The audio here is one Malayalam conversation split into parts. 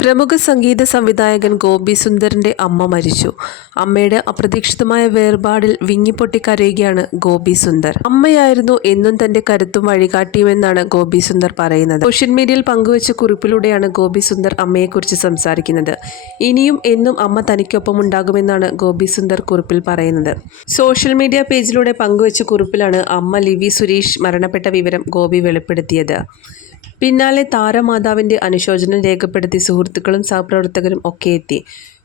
പ്രമുഖ സംഗീത സംവിധായകൻ ഗോപി സുന്ദറിന്റെ അമ്മ മരിച്ചു. അമ്മയുടെ അപ്രതീക്ഷിതമായ വേർപാടിൽ വിങ്ങിപ്പൊട്ടി കരയുകയാണ് ഗോപി സുന്ദർ. അമ്മയായിരുന്നു എന്നും തന്റെ കരുത്തും വഴികാട്ടിയുമെന്നാണ് ഗോപി സുന്ദർ പറയുന്നത്. സോഷ്യൽ മീഡിയയിൽ പങ്കുവച്ച കുറിപ്പിലൂടെയാണ് ഗോപി സുന്ദർ അമ്മയെക്കുറിച്ച് സംസാരിക്കുന്നത്. ഇനിയും എന്നും അമ്മ തനിക്കൊപ്പം ഉണ്ടാകുമെന്നാണ് ഗോപി സുന്ദർ കുറിപ്പിൽ പറയുന്നത്. സോഷ്യൽ മീഡിയ പേജിലൂടെ പങ്കുവച്ച കുറിപ്പിലാണ് അമ്മ ലിവി സുരേഷ് മരണപ്പെട്ട വിവരം ഗോപി വെളിപ്പെടുത്തിയത്. പിന്നാലെ താരമാതാവിന്റെ അനുശോചനം രേഖപ്പെടുത്തി സുഹൃത്തുക്കളും സഹപ്രവർത്തകരും ഒക്കെ എത്തി.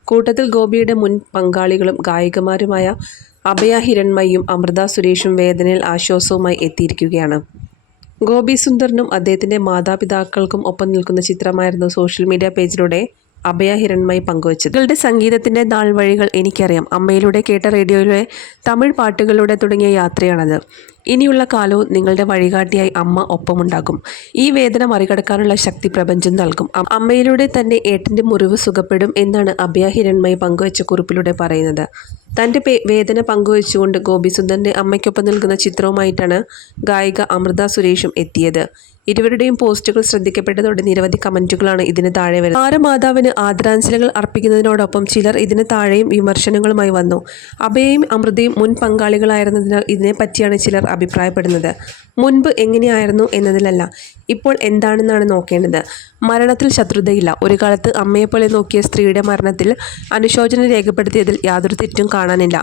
കൂട്ടത്തിൽ ഗോപിയുടെ മുൻ പങ്കാളികളും ഗായികമാരുമായ അഭയ ഹിരൺമയും അമൃത സുരേഷും വേദനയിൽ ആശ്വാസവുമായി എത്തിയിരിക്കുകയാണ്. ഗോപി സുന്ദറിനും അദ്ദേഹത്തിന്റെ മാതാപിതാക്കൾക്കും ഒപ്പം നിൽക്കുന്ന ചിത്രമായിരുന്നു സോഷ്യൽ മീഡിയ പേജിലൂടെ അഭയ ഹിരൺമയി പങ്കുവച്ചത്. നിങ്ങളുടെ സംഗീതത്തിന്റെ നാൾ വഴികൾ എനിക്കറിയാം. അമ്മയിലൂടെ കേട്ട റേഡിയോയിലെ തമിഴ് പാട്ടുകളിലൂടെ തുടങ്ങിയ യാത്രയാണത്. ഇനിയുള്ള കാലവും നിങ്ങളുടെ വഴികാട്ടിയായി അമ്മ ഒപ്പമുണ്ടാകും. ഈ വേദന മറികടക്കാനുള്ള ശക്തി പ്രപഞ്ചം നൽകും. അമ്മയിലൂടെ തന്നെ ഏട്ടന്റെ മുറിവ് സുഖപ്പെടും എന്നാണ് അഭയ ഹിരൺമയി പങ്കുവച്ച കുറിപ്പിലൂടെ പറയുന്നത്. തന്റെ വേദന പങ്കുവച്ചുകൊണ്ട് ഗോപിസുന്ദറിന്റെ അമ്മയ്ക്കൊപ്പം നൽകുന്ന ചിത്രവുമായിട്ടാണ് ഗായിക അമൃത സുരേഷും എത്തിയത്. ഇരുവരുടെയും പോസ്റ്റുകൾ ശ്രദ്ധിക്കപ്പെട്ടതോടെ നിരവധി കമന്റുകളാണ് ഇതിന് താഴെ വരുന്നത്. താരമാതാവിന് ആദരാഞ്ജലികൾ അർപ്പിക്കുന്നതിനോടൊപ്പം ചിലർ ഇതിന് താഴെയും വിമർശനങ്ങളുമായി വന്നു. അഭയയും അമൃതയും മുൻ പങ്കാളികളായിരുന്നതിനാൽ ഇതിനെപ്പറ്റിയാണ് ചിലർ അഭിപ്രായപ്പെടുന്നത്. മുൻപ് എങ്ങനെയായിരുന്നു എന്നതിലല്ല ഇപ്പോൾ എന്താണെന്നാണ് നോക്കേണ്ടത്. മരണത്തിൽ ശത്രുതയില്ല. ഒരു കാലത്ത് അമ്മയെപ്പോലെ നോക്കിയ സ്ത്രീയുടെ മരണത്തിൽ അനുശോചനം രേഖപ്പെടുത്തിയതിൽ യാതൊരു തെറ്റും കാണാനില്ല.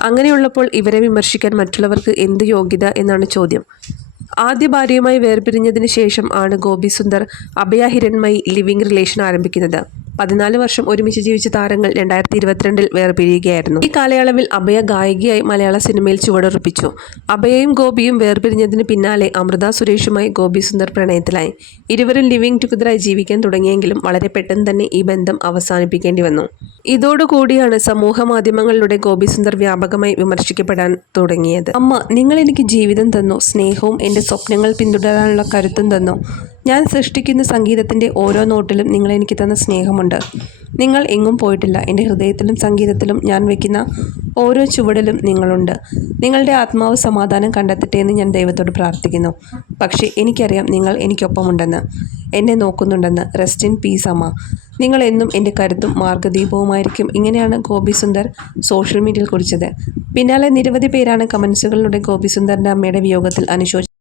അങ്ങനെയുള്ളപ്പോൾ ഇവരെ വിമർശിക്കാൻ മറ്റുള്ളവർക്ക് എന്ത് യോഗ്യത എന്നാണ് ചോദ്യം. ആദ്യ ഭാര്യയുമായി വേർപിരിഞ്ഞതിന് ശേഷം ആണ് ഗോപി സുന്ദർ അഭയ ഹിരൺമയി ലിവിംഗ് റിലേഷൻ ആരംഭിക്കുന്നത്. പതിനാല് വർഷം ഒരുമിച്ച് ജീവിച്ച താരങ്ങൾ രണ്ടായിരത്തി ഇരുപത്തിരണ്ടിൽ വേർപിരിയുകയായിരുന്നു. ഈ കാലയളവിൽ അഭയ ഗായികയായി മലയാള സിനിമയിൽ ചുവടുറപ്പിച്ചു. അഭയയും ഗോപിയും വേർപിരിഞ്ഞതിന് പിന്നാലെ അമൃത സുരേഷുമായി ഗോപി സുന്ദർ പ്രണയത്തിലായി. ഇരുവരും ലിവിംഗ് ടുഗദറായി ജീവിക്കാൻ തുടങ്ങിയെങ്കിലും വളരെ പെട്ടെന്ന് തന്നെ ഈ ബന്ധം അവസാനിപ്പിക്കേണ്ടി വന്നു. ഇതോടുകൂടിയാണ് സമൂഹ മാധ്യമങ്ങളിലൂടെ ഗോപി സുന്ദർ വ്യാപകമായി വിമർശിക്കപ്പെടാൻ തുടങ്ങിയത്. അമ്മ നിങ്ങൾ എനിക്ക് ജീവിതം തന്നു സ്നേഹവും എന്റെ സ്വപ്നങ്ങൾ പിന്തുടരാനുള്ള കരുത്തും തന്നു. ഞാൻ സൃഷ്ടിക്കുന്ന സംഗീതത്തിന്റെ ഓരോ നോട്ടിലും നിങ്ങൾ എനിക്ക് തന്ന സ്നേഹമുണ്ട്. നിങ്ങൾ എങ്ങും പോയിട്ടില്ല. എന്റെ ഹൃദയത്തിലും സംഗീതത്തിലും ഞാൻ വയ്ക്കുന്ന ഓരോ ചുവടിലും നിങ്ങളുണ്ട്. നിങ്ങളുടെ ആത്മാവ് സമാധാനം കണ്ടെത്തട്ടെ എന്ന് ഞാൻ ദൈവത്തോട് പ്രാർത്ഥിക്കുന്നു. പക്ഷേ എനിക്കറിയാം നിങ്ങൾ എനിക്കൊപ്പമുണ്ടെന്ന്. എന്നെ നോക്കുന്നുണ്ടെന്ന്. റെസ്റ്റ് ഇൻ പീസ് അമ്മ. നിങ്ങൾ എന്നും എന്റെ കരുത്തും മാർഗദീപവുമായിരിക്കും. ഇങ്ങനെയാണ് ഗോപി സുന്ദർ സോഷ്യൽ മീഡിയയിൽ കുറിച്ചത്. പിന്നാലെ നിരവധി പേരാണ് കമൻസുകളിലൂടെ ഗോപി സുന്ദറിന്റെ അമ്മയുടെ വിയോഗത്തിൽ അനുശോചിച്ചത്.